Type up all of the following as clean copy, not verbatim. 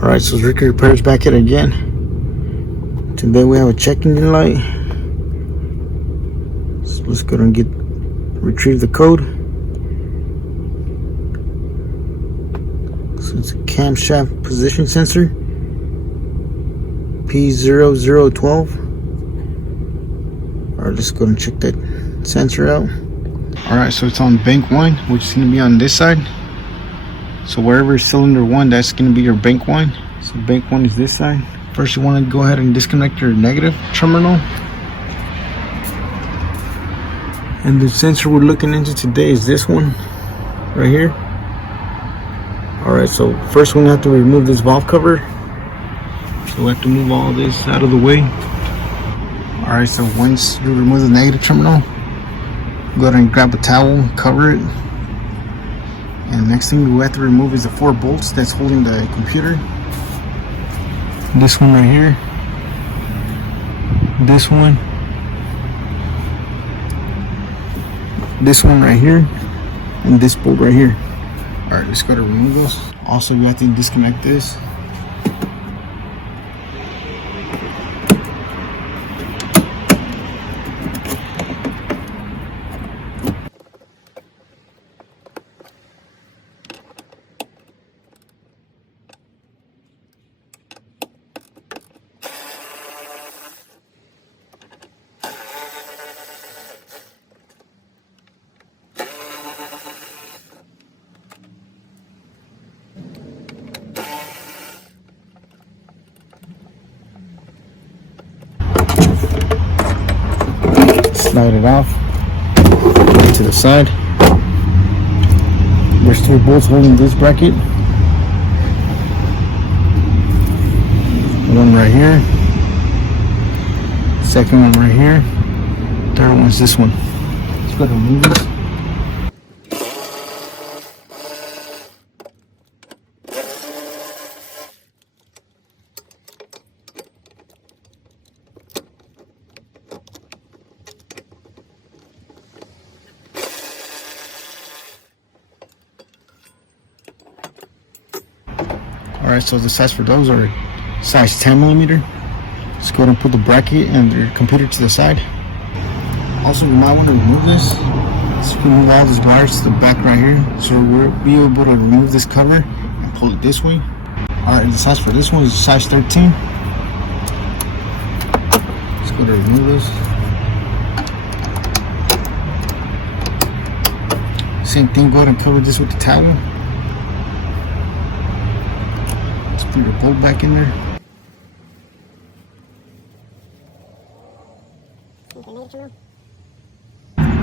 Alright, so Ricky Repairs back at it again. Today we have a check engine light. So let's go and retrieve the code. So it's a camshaft position sensor. P0012. Alright, let's go and check that sensor out. Alright, so it's on bank 1, which is going to be on this side. So wherever is cylinder 1, that's going to be your bank 1. So bank 1 is this side. First you want to go ahead and disconnect your negative terminal. And the sensor we're looking into today is this one right here. Alright, so first we have to remove this valve cover. So we have to move all this out of the way. Alright, so once you remove the negative terminal, go ahead and grab a towel, cover it. And next thing we have to remove is the 4 bolts that's holding the computer. This one right here. This one. This one right here. And this bolt right here. Alright, let's go to remove those. Also, we have to disconnect this. Slide it off to the side. There's 3 bolts holding this bracket. One right here. Second one right here. Third one's this one. Let's go ahead and remove this. Alright, so the size for those are size 10mm. Just go ahead and put the bracket and your computer to the side. Also, you might want to remove this. So remove all these wires to the back right here. So we'll be able to remove this cover and pull it this way. Alright, the size for this one is size 13. Let's go to remove this. Same thing, go ahead and cover this with the towel. Put your bolt back in there.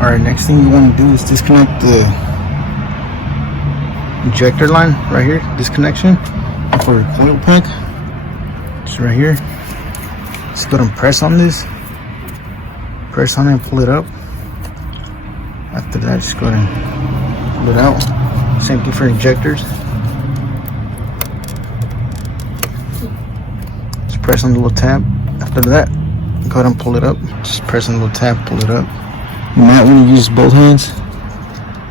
Alright, next thing you want to do is disconnect the injector line right here, this connection for the coil pack. It's right here. Just go ahead and press on this. Press on it and pull it up. After that, just go ahead and pull it out. Same thing for injectors. Press on the little tab. After that, go ahead and pull it up. Just press on the little tab, pull it up. You might want to use both hands.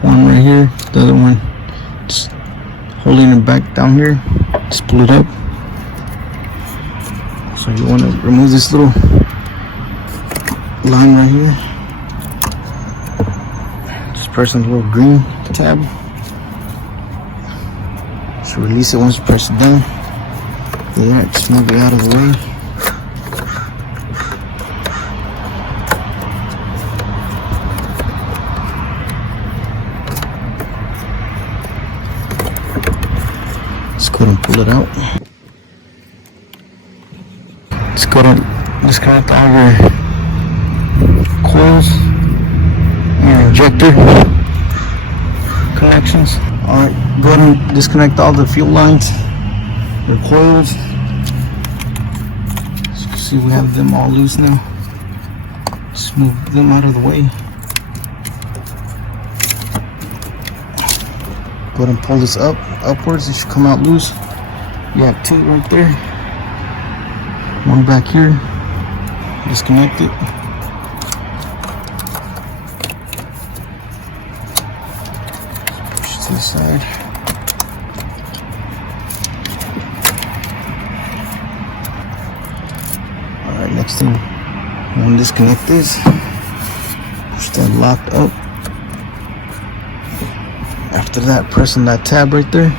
One right here, the other one just holding it back down here. Just pull it up. So you want to remove this little line right here. Just press on the little green tab. Just release it once you press it down. Yeah, just move it out of the way. Let's go ahead and pull it out. Let's go ahead and disconnect all your coils and injector connections. Alright, go ahead and disconnect all the fuel lines. Your coils. So you can see we have them all loose now. Just move them out of the way. Go ahead and pull this upwards. It should come out loose. You have 2 right there. One back here. Disconnect it. Push it to the side. disconnect this. Push that locked up. After that, pressing that tab right there.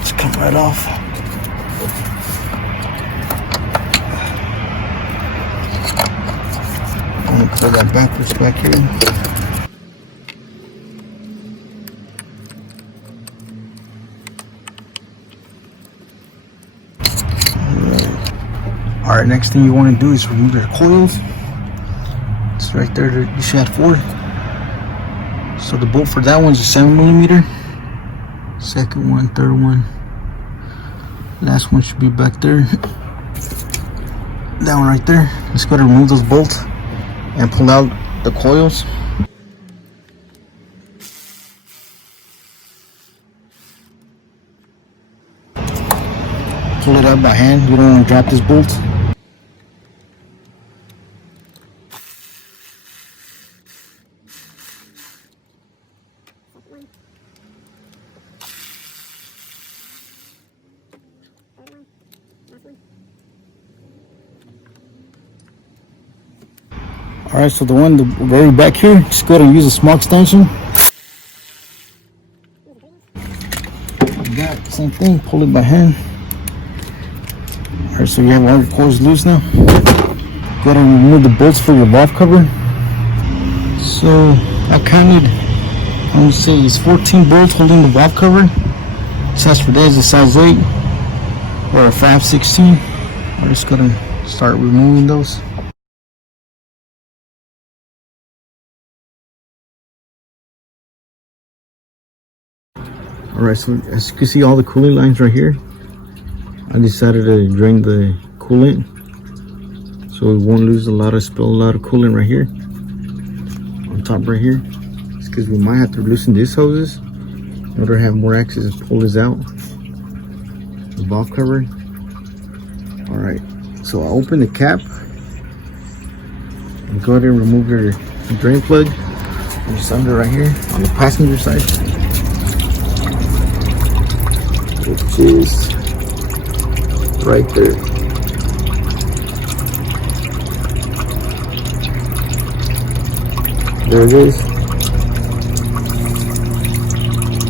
Just come right off. I'm gonna pull that backwards back here. Alright, next thing you want to do is remove your coils. It's right there, you should have 4. So the bolt for that one's a 7mm. Second one, third one. Last one should be back there. That one right there. Let's go to remove those bolts and pull out the coils. Pull it out by hand. You don't want to drop this bolt. Alright, so the one very back here, just go ahead and use a small extension. That same thing, pull it by hand. Alright, so you have all your coils loose now. Go ahead and remove the bolts for your valve cover. So I counted, let me say it's 14 bolts holding the valve cover. Size for that is a size 8 or a 5/16. I'm just gonna start removing those. Alright, so as you can see all the cooling lines right here. I decided to drain the coolant so we won't lose spill a lot of coolant right here on top right here. It's because we might have to loosen these hoses in order to have more access to pull this out, the valve cover. Alright, so I'll open the cap and go ahead and remove your drain plug, which is under right here on the passenger side, which is right there. There it is.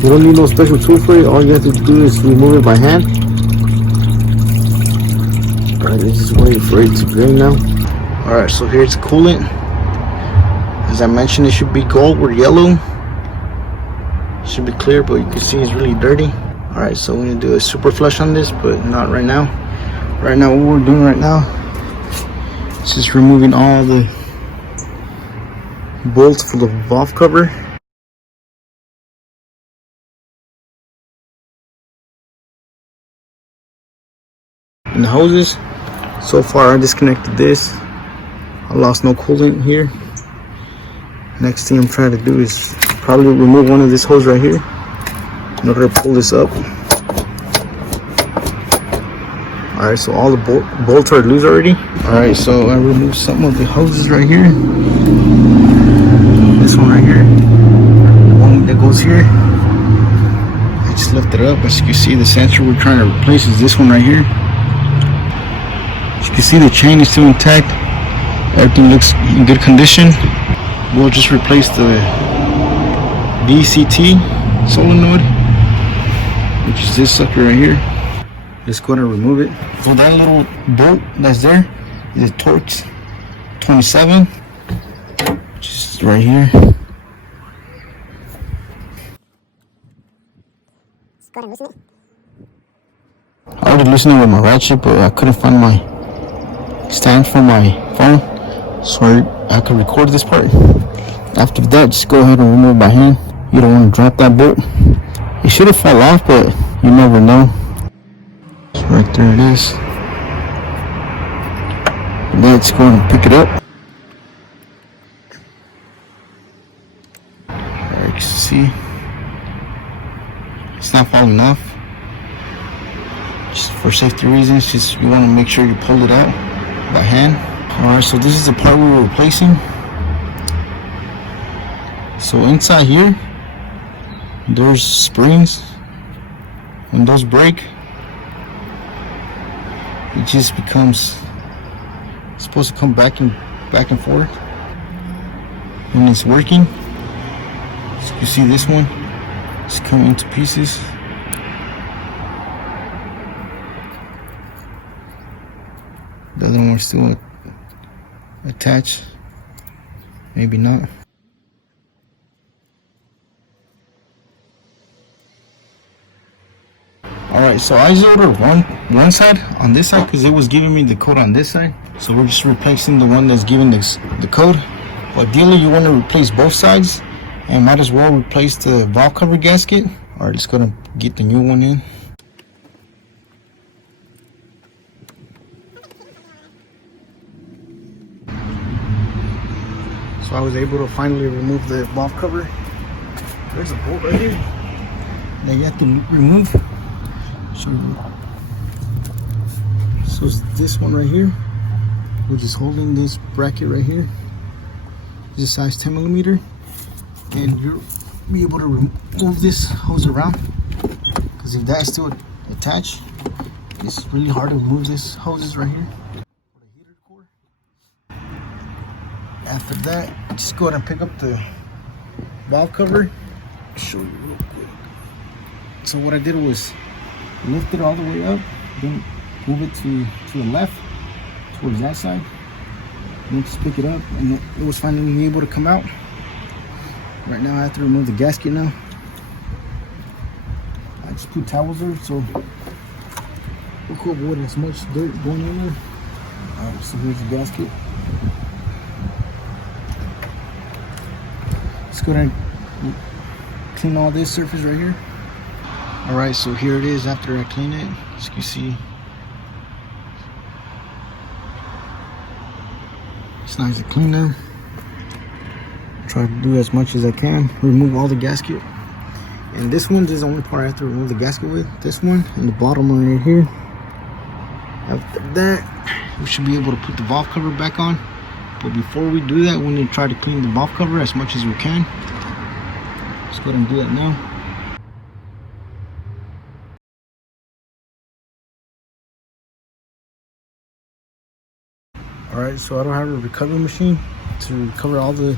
You don't need no special tool for it. All you have to do is remove it by hand. Alright, let's just wait for it to drain now. Alright, so here's the coolant. As I mentioned, it should be gold or yellow. It should be clear, but you can see it's really dirty. Alright, so we're gonna do a super flush on this, but not right now. Right now, what we're doing right now is just removing all the bolts for the valve cover. And the hoses. So far I disconnected this. I lost no coolant here. Next thing I'm trying to do is probably remove one of this hose right here in order to pull this up. Alright, so all the bolts are loose already. Alright, so I removed some of the hoses right here. This one right here. The one that goes here. I just lifted it up. As you can see, the sensor we're trying to replace is this one right here. As you can see, the chain is still intact. Everything looks in good condition. We'll just replace the VCT Solenoid, which is this sucker right here. Let's go ahead and remove it. So that little bolt that's there is a Torx 27, just right here. Go ahead and loosen it. I already loosened it with my ratchet, but I couldn't find my stand for my phone, so I could record this part. After that, just go ahead and remove it by hand. You don't want to drop that bolt. It should have fell off, but you never know. Right there it is. Let's go and pick it up. Alright, you can see it's not falling off. Just for safety reasons, just you want to make sure you pull it out by hand. Alright, so this is the part we were replacing. So inside here, there's springs. When those break, it just becomes It's supposed to come back and forth when it's working. So you see this one, it's coming into pieces. The other one's still attached. Maybe not. Alright, so I zeroed one side on this side because it was giving me the code on this side. So we're just replacing the one that's giving the code. But ideally you want to replace both sides, and might as well replace the valve cover gasket. Alright, let's go to get the new one in. So I was able to finally remove the valve cover. There's a bolt right here that you have to remove. So it's this one right here, which is holding this bracket right here. This size 10 millimeter, and you'll be able to remove this hose around, because if that's still attached, it's really hard to remove this hoses right here for the heater core. After that, just go ahead and pick up the valve cover. I'll show you real quick. So what I did was lift it all the way up, then move it to the left towards that side, and then just pick it up, and it was finally able to come out. Right now I have to remove the gasket now. I just put towels there so we could avoid as much dirt going in there. Alright, so here's the gasket. Let's go ahead and clean all this surface right here. Alright, so here it is after I clean it. As you can see, it's nice and clean now. Try to do as much as I can. Remove all the gasket. And this one is the only part I have to remove the gasket with. This one and the bottom one right here. After that, we should be able to put the valve cover back on. But before we do that, we need to try to clean the valve cover as much as we can. Let's go ahead and do that now. Alright, so I don't have a recovery machine to recover all the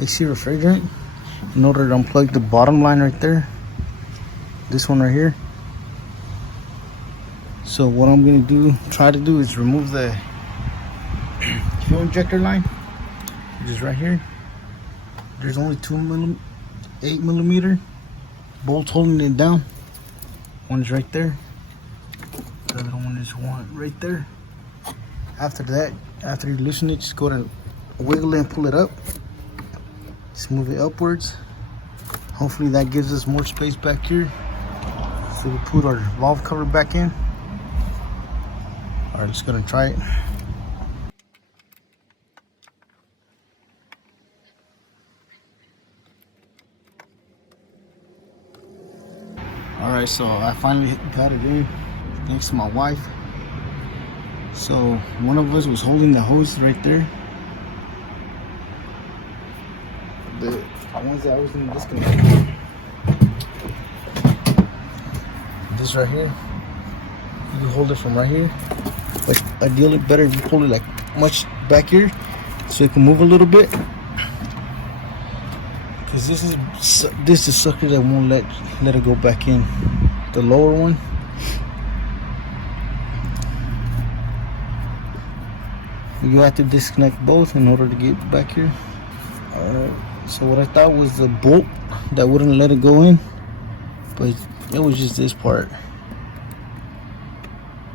AC refrigerant. In order to unplug the bottom line right there, this one right here. So what I'm going to try to do is remove the fuel injector line, which is right here. There's only 8 millimeter bolts holding it down. One is right there. The other one is right there. After that, after you loosen it, just go to wiggle it and pull it up. Just move it upwards. Hopefully that gives us more space back here, so we put our valve cover back in. Alright, just gonna try it. Alright, so I finally got it in, thanks to my wife. So one of us was holding the hose right there. The ones that I was going to disconnect. This right here, you can hold it from right here. But ideally better if you hold it like much back here, so it can move a little bit. Because this is sucker that won't let it go back in. The lower one. You have to disconnect both in order to get back here. Alright, so what I thought was the bolt that wouldn't let it go in, but it was just this part.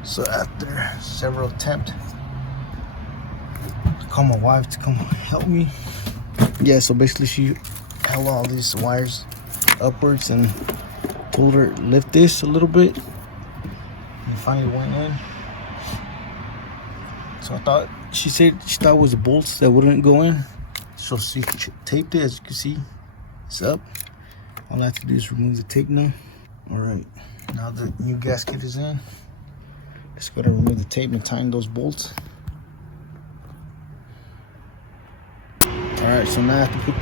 So after several attempts, I called my wife to come help me. Yeah, so basically she held all these wires upwards and told her lift this a little bit, and finally went in. So she said she thought it was the bolts that wouldn't go in. So she taped it, as you can see, it's up. All I have to do is remove the tape now. Alright, now the new gasket is in. Just gotta remove the tape and tighten those bolts. Alright, so now I have to put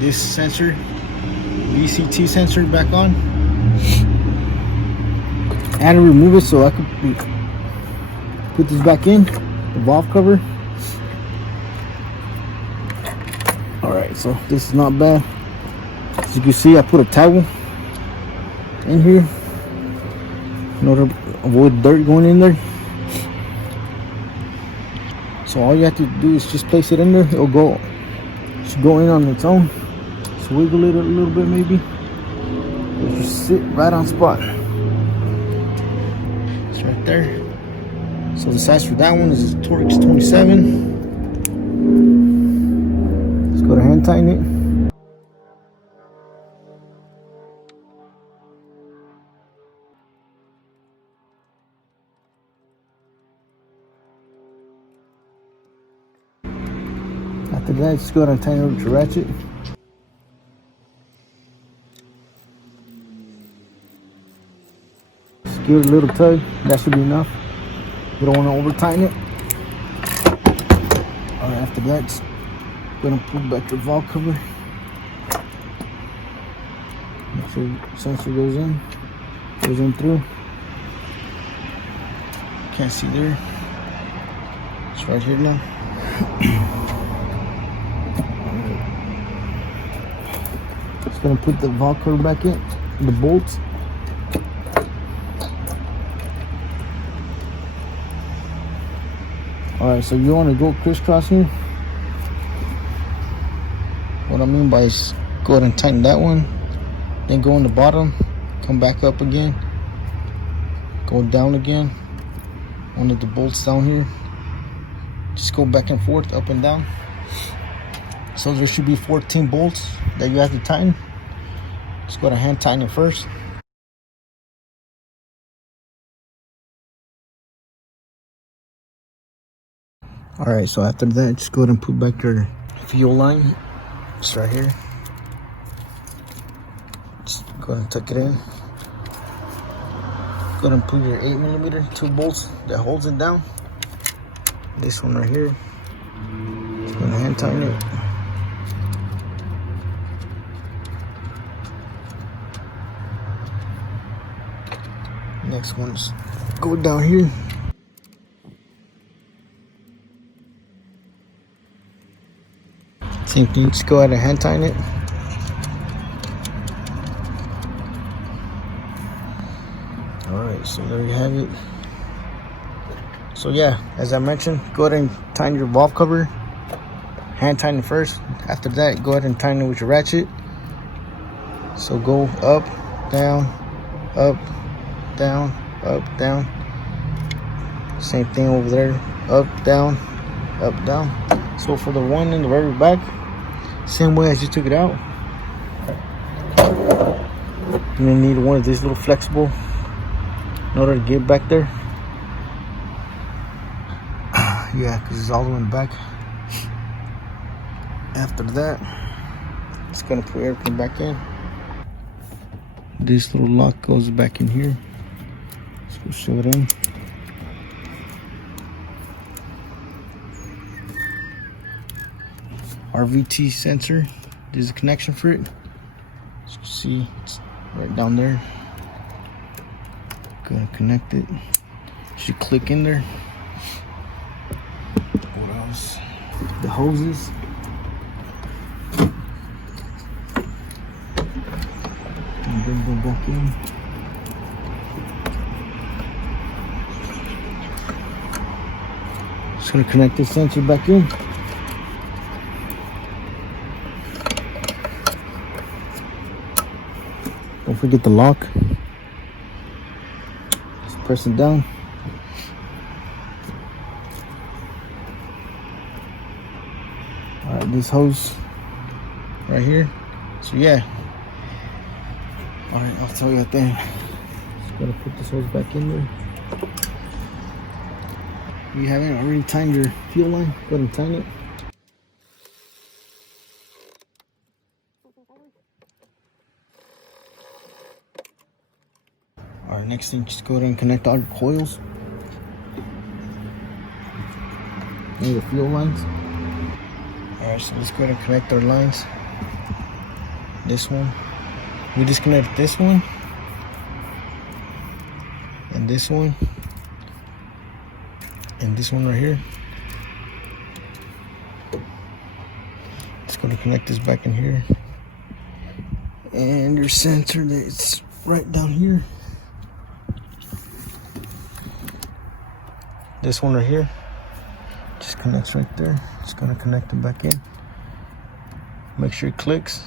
this sensor, VCT sensor, back on. I had to remove it so I could put this back in, the valve cover. Alright, so this is not bad. As you can see, I put a towel in here in order to avoid dirt going in there. So all you have to do is just place it in there. It'll go, should go in on its own. Just wiggle it a little bit maybe. It'll just sit right on spot. It's right there. So the size for that one is Torx 27. Let's go to hand tighten it. After that, just go ahead and tighten it with your ratchet. Just give it a little tug. That should be enough. You don't want to over tighten it. Alright, after that, just go ahead and pull back your valve cover. Make sure the sensor goes in through. Can't see there. It's right here now. Just gonna put the valve cover back in, the bolts. Alright, so you want to go crisscross here. What I mean by is go ahead and tighten that one, then go on the bottom, come back up again, go down again, one of the bolts down here. Just go back and forth, up and down. So there should be 14 bolts that you have to tighten. Just go to hand tighten it first. Alright, so after that, just go ahead and put back your fuel line. Just right here. Just go ahead and tuck it in. Go ahead and put your 8mm 2 bolts that holds it down. This one right here. Just go ahead and hand tighten it. Next one's go down here. Same thing, just go ahead and hand tighten it. Alright, so there you have it. So yeah, as I mentioned, go ahead and tighten your valve cover. Hand tighten it first. After that, go ahead and tighten it with your ratchet. So go up, down, up, down, up, down. Same thing over there. Up, down, up, down. So for the one in the very back, same way as you took it out. You're gonna need one of these little flexible in order to get back there. Yeah, because it's all the way in the back. After that, it's gonna put everything back in. This little lock goes back in here. Let's go show it in. Our VT sensor, there's a connection for it. As you can see, it's right down there. Go ahead and connect it. Should click in there. What else? The hoses. And bring them back in. Just gonna connect this sensor back in. Don't forget the lock. Just press it down. Alright, this hose right here. So yeah. Alright, I'll tell you at the end. Just gotta put this hose back in there. If you haven't already tightened your fuel line, go ahead and tighten it. Alright, next thing, just go ahead and connect all your coils and the fuel lines. Alright, so let's go ahead and connect our lines. This one. We disconnect this one and this one. and this one right here. Just going to connect this back in here, and your sensor that's right down here. This one right here just connects right there. Just going to connect them back in. Make sure it clicks.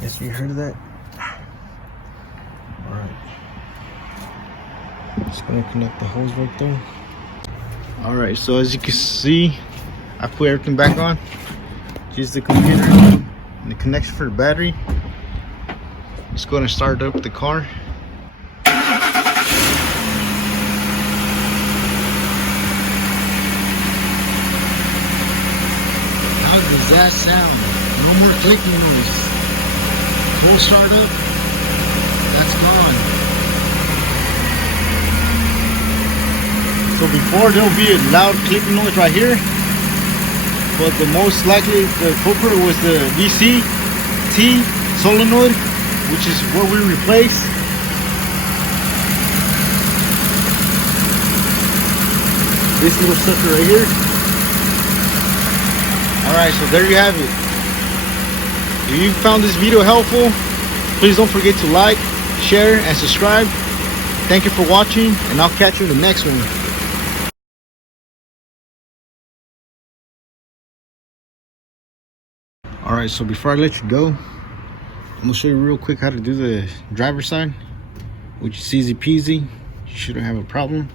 Yes, you heard that. All right. Just going to connect the hose right there. All right. So as you can see, I put everything back on. Just the computer and the connection for the battery. Just going to start up the car. How does that sound? No more clicking noise. Full startup. That's gone. So before there'll be a loud clicking noise right here, but the most likely the culprit was the VCT Solenoid, which is what we replaced. This little sucker right here. Alright, so there you have it. If you found this video helpful, please don't forget to like, share, and subscribe. Thank you for watching, and I'll catch you in the next one. Alright, so before I let you go, I'm going to show you real quick how to do the driver's side, which is easy peasy. You shouldn't have a problem.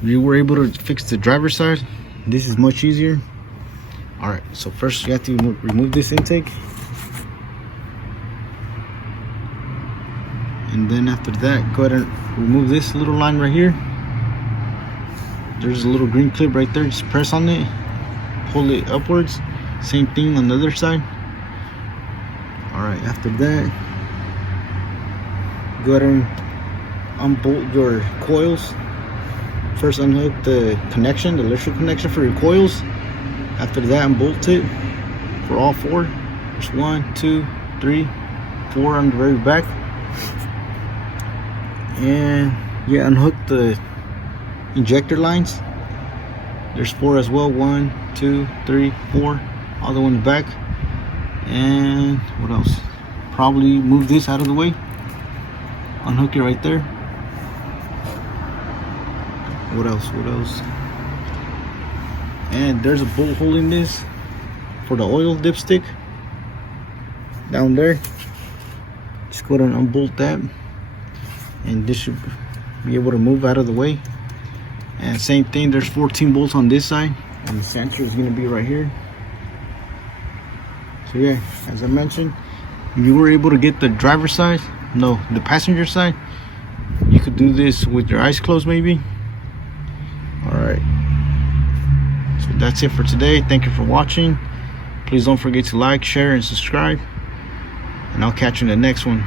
If you were able to fix the driver's side, this is much easier. Alright, so first you have to remove this intake. And then after that, go ahead and remove this little line right here. There's a little green clip right there. Just press on it, pull it upwards. Same thing on the other side. Alright, after that, go ahead and unbolt your coils. First unhook the connection, the electrical connection for your coils. After that, unbolt it for all four. There's 1, 2, 3, 4 on the very back. And yeah, unhook the injector lines. There's 4 as well. 1, 2, 3, 4. All the way in the back. And what else? Probably move this out of the way. Unhook it right there. What else? What else? And there's a bolt holding this for the oil dipstick down there. Just go ahead and unbolt that, and this should be able to move out of the way. And same thing, there's 14 bolts on this side, and the sensor is going to be right here. So yeah, as I mentioned, if you were able to get the driver's side, no, the passenger side, you could do this with your eyes closed maybe. Alright, so that's it for today. Thank you for watching. Please don't forget to like, share, and subscribe, and I'll catch you in the next one.